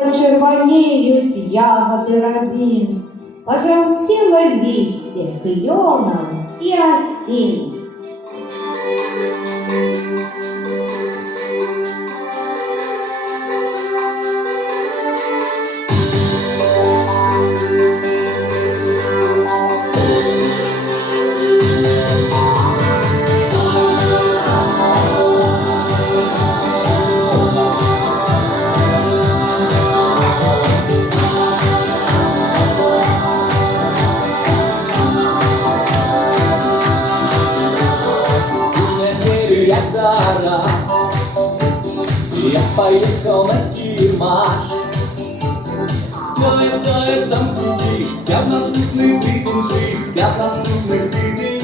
Червоніють ягоди рабін, пожовтіло листя кльоном і осін. Я поехал на Кирмаш. Все это там круги, спят наступный тысячи, спят наступный тысячи.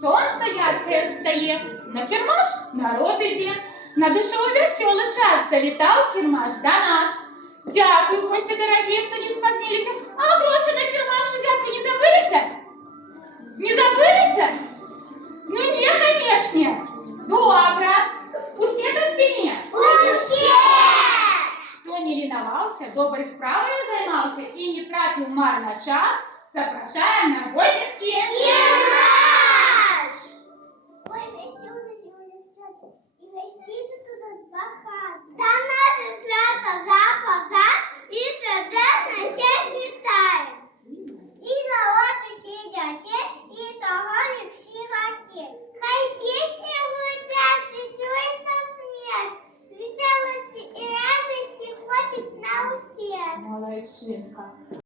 Сонце ярке встає, на Кірмаш народ іде. Надышал веселый час, завітав Кірмаш до нас. Дякую, гости дорогие, что не спозднились. А гроши на Кірмаш взять вы не забылись? Не забылись? Ну не, конечно. Добро. Усе тут ціні? Усе! Хто не лінувався, доброю справою займався і не тратив марно час, запрошаємо на Гостинський Кірмаш! Ой, весело сьогодні свято, і гостей тут у нас багато. Та наше свято запозад, і сердечно всіх вітає. І на ваших дітей, і сьогодні всі гості. Хай пісня гудять, і чується сміх, веселості і радості хлопець на усіх. Молодчинка.